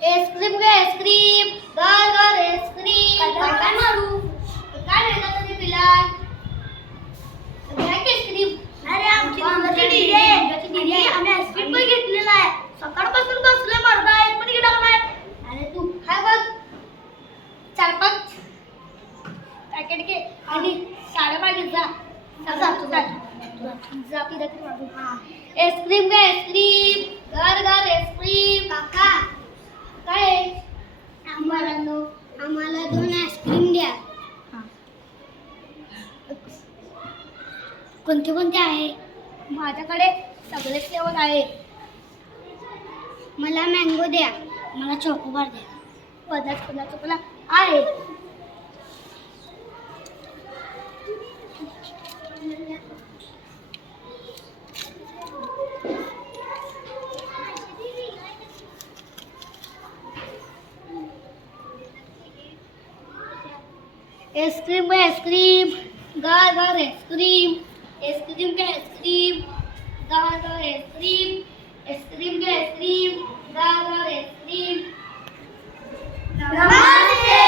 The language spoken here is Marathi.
आईस्क्रीम घे आईस्क्रीम गार गार आईस्क्रीम काय मारू काय वेगळं तरी दिलाय घ्या की आईस्क्रीम अरे आमची दुधाची डिरी आहे आम्ही आईस्क्रीम पण घेतलेला आहे सकाळपासून बसलोय मर्दा एक पण गिराक नाही अरे तू हाय बघ 4-5 पॅकेट घे आणि साड्या मागे जा जा पिरत मागू आईस्क्रीम घे आईस्क्रीम गार गार आईस्क्रीम काका काय आम्हाला 2 आईस्क्रीम द्या कोणते कोणते आहे माझ्याकडे सगळे फ्लेवर आहे मला मँगो द्या मला चॉकोबार द्या पदार्थ आहे आईस्क्रीम आईस्क्रीम गार गार आईस्क्रीम आईस्क्रीम के आईस्क्रीम गार गार आईस्क्रीम आईस्क्रीम के आईस्क्रीम गार गार आईस्क्रीम नमस्ते